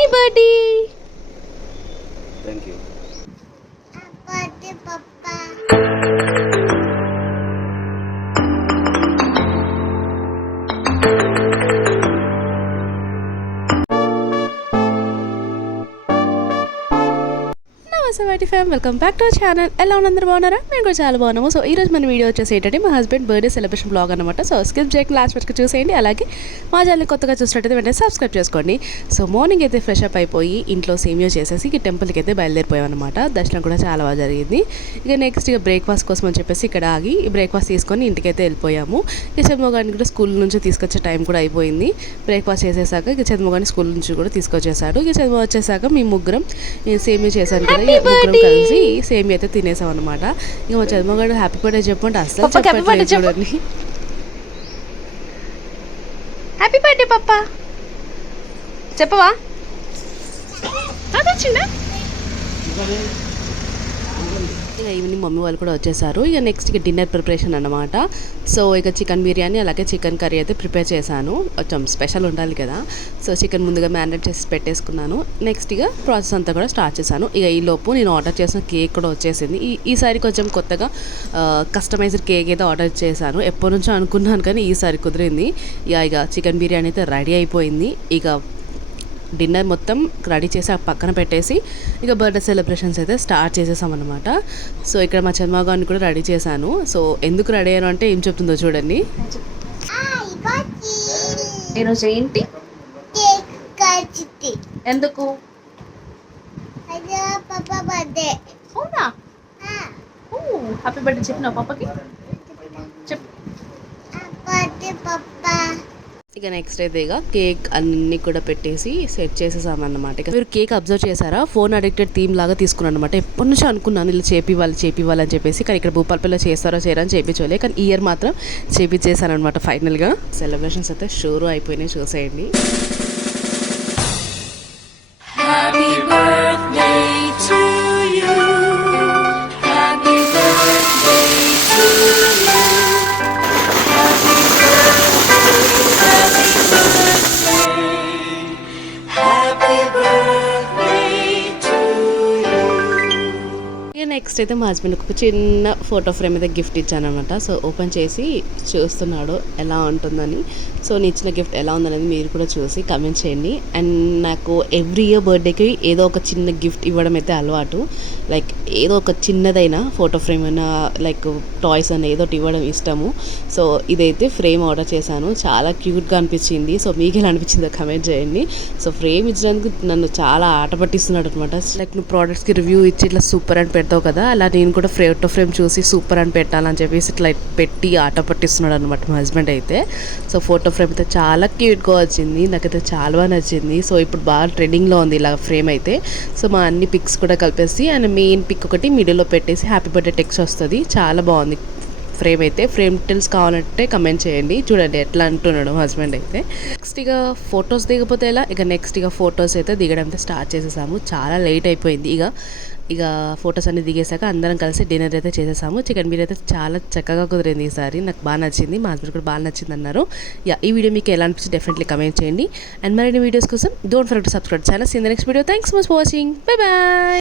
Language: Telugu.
Happy birthday. Thank you. Birthday పప్పా. నమస్తే fam, welcome back to our channel. ఎలా ఉన్న అందరూ బాగున్నారా? మేము కూడా చాలా బాగున్నాము. సో ఈ రోజు మన వీడియో వచ్చేసి ఏంటంటే మా హస్బెండ్ బర్త్డే సెలబ్రేషన్ బ్లాగ్ అనమాట. సో స్కిప్ చేయక లాస్ట్ వరకు చూసేయండి. అలాగే మా ఛానల్ కొత్తగా చూసినట్టయితే వెంటనే సబ్స్క్రైబ్ చేసుకోండి. సో మార్నింగ్ అయితే ఫ్రెష్ అప్ అయిపోయి ఇంట్లో సేమియో చేసేసి ఇక టెంపుల్కి అయితే బయలుదేరిపోయాం అనమాట. దర్శనం కూడా చాలా బాగా జరిగింది. ఇక నెక్స్ట్ ఇక బ్రేక్ఫాస్ట్ కోసం అని చెప్పేసి ఇక్కడ ఆగి బ్రేక్ఫాస్ట్ తీసుకొని ఇంటికైతే వెళ్ళిపోయాము. ఇక చంద్రమోగాన్ని కూడా స్కూల్ నుంచి తీసుకొచ్చే టైం కూడా అయిపోయింది. బ్రేక్ఫాస్ట్ చేసేసాక ఇక చంద్రమోగాన్ని స్కూల్ నుంచి కూడా తీసుకొచ్చేసాడు. ఇక చంద్రమో వచ్చేసాక మేము ముగ్గురం సేమియో చేశాను కదా, ముగ్గురం కలిసి సేమియా అయితే తినేసాం అనమాట. ఇక మా చంద్రమోగాడు హ్యాపీ బర్త్డే చెప్పంటే అస్సలు చెప్పట్లేదు చూడండి. హ్యాపీ బర్త్డే పప్పా చెప్పవా? అదొచ్చిందా? ఇక ఈవినింగ్ మమ్మీ వాళ్ళు కూడా వచ్చేసారు. ఇక నెక్స్ట్ ఇక డిన్నర్ ప్రిపరేషన్ అనమాట. సో ఇక చికెన్ బిర్యానీ అలాగే చికెన్ కర్రీ అయితే ప్రిపేర్ చేశాను. కొంచెం స్పెషల్ ఉండాలి కదా. సో చికెన్ ముందుగా మ్యారినేట్ చేసి పెట్టేసుకున్నాను. నెక్స్ట్ ఇక ప్రాసెస్ అంతా కూడా స్టార్ట్ చేశాను. ఇక ఈ లోపు నేను ఆర్డర్ చేసిన కేక్ కూడా వచ్చేసింది. ఈసారి కొంచెం కొత్తగా కస్టమైజ్డ్ కేక్ అయితే ఆర్డర్ చేశాను. ఎప్పటి నుంచో అనుకున్నాను కానీ ఈసారి కుదిరింది. ఇక చికెన్ బిర్యానీ అయితే రెడీ అయిపోయింది. ఇక డిన్నర్ మొత్తం రెడీ చేసి పక్కన పెట్టేసి ఇక బర్త్డే సెలబ్రేషన్స్ అయితే స్టార్ట్ చేసేసాం అనమాట. సో ఇక్కడ మా చంద్రమోగాన్ని కూడా రెడీ చేశాను. సో ఎందుకు రెడీ అయ్యాను అంటే ఏం చెప్తుందో చూడండి. ఈరోజు ఏంటి? ఎందుకు? అవునా? హ్యాపీ బర్త్డే చెప్పినా పాపకి? చెప్పు. ఇక నెక్స్ట్ అయితే ఇక కేక్ అన్నీ కూడా పెట్టేసి సెట్ చేసేసామన్నమాట. ఇక మీరు కేక్ అబ్జర్వ్ చేశారా? ఫోన్ అడిక్టెడ్ థీమ్ లాగా తీసుకున్నాను అనమాట. ఎప్పటి నుంచి అనుకున్నాను ఇలా చేపివ్వాలి అని చెప్పేసి. కానీ ఇక్కడ భూపాలపల్లిలో చేస్తారో చేయరని చేయించోలే, కానీ ఈ ఇయర్ మాత్రం చేపించేసాను అనమాట. ఫైనల్గా సెలబ్రేషన్స్ అయితే షూరు అయిపోయినాయి, చూసేయండి. నెక్స్ట్ అయితే మా హస్బెండ్కి ఒక చిన్న ఫోటో ఫ్రేమ్ అయితే గిఫ్ట్ ఇచ్చాను అనమాట. సో ఓపెన్ చేసి చూస్తున్నాడు ఎలా ఉంటుందని. సో నేను ఇచ్చిన గిఫ్ట్ ఎలా ఉందనేది మీరు కూడా చూసి కమెంట్ చేయండి. అండ్ నాకు ఎవ్రీ ఇయర్ బర్త్డేకి ఏదో ఒక చిన్న గిఫ్ట్ ఇవ్వడం అయితే అలవాటు. లైక్ ఏదో ఒక చిన్నదైనా ఫోటో ఫ్రేమ్ అయినా లైక్ టాయ్స్ అయినా ఏదో ఒకటి ఇవ్వడం ఇష్టము. సో ఇదైతే ఫ్రేమ్ ఆర్డర్ చేశాను. చాలా క్యూట్గా అనిపించింది. సో మీకు ఎలా అనిపించిందో కమెంట్ చేయండి. సో ఫ్రేమ్ ఇచ్చినందుకు నన్ను చాలా ఆట పట్టిస్తున్నాడు అనమాట. లైక్ నువ్వు ప్రోడక్ట్స్కి రివ్యూ ఇచ్చి ఇట్లా సూపర్ అని పెడతావు కదా, అలా నేను కూడా ఫోటో ఫ్రేమ్ చూసి సూపర్ అని పెట్టాలని చెప్పేసి ఇట్లా పెట్టి ఆట పట్టిస్తున్నాడు అనమాట మా హస్బెండ్ అయితే. సో ఫోటో ఫ్రేమ్ అయితే చాలా క్యూట్గా వచ్చింది, నాకైతే చాలా బాగా నచ్చింది. సో ఇప్పుడు బాగా ట్రెండింగ్లో ఉంది ఇలా ఫ్రేమ్ అయితే. సో మా అన్ని పిక్స్ కూడా కలిపేసి అండ్ మెయిన్ పిక్ ఒకటి మిడిల్లో పెట్టేసి హ్యాపీ బర్త్డే టెక్స్ట్ వస్తుంది. చాలా బాగుంది ఫ్రేమ్ అయితే. ఫ్రేమ్ డీటెయిల్స్ కావాలంటే కమెంట్ చేయండి. చూడండి ఎట్లా అంటున్నాడు హస్బెండ్ అయితే. నెక్స్ట్ ఇక ఫొటోస్ దిగపోతే ఎలా, ఇక నెక్స్ట్ ఇక ఫొటోస్ అయితే దిగడం అయితే స్టార్ట్ చేసేసాము. చాలా లేట్ అయిపోయింది. ఇక ఫొటోస్ అన్ని దిగేసాక అందరం కలిసి డిన్నర్ అయితే చేసేసాము. చికెన్ బిర్యానీ అయితే చాలా చక్కగా కుదిరింది ఈసారి. నాకు బాగా నచ్చింది, మా హస్బెండ్ కూడా బాగా నచ్చింది అన్నారు. ఈ వీడియో మీకు ఎలా అనిపించి డెఫినెట్లీ కమెంట్ చేయండి. అండ్ మరిన్ని వీడియోస్ కోసం don't forget to subscribe channel. See in the next video. Thanks for watching. Bye bye.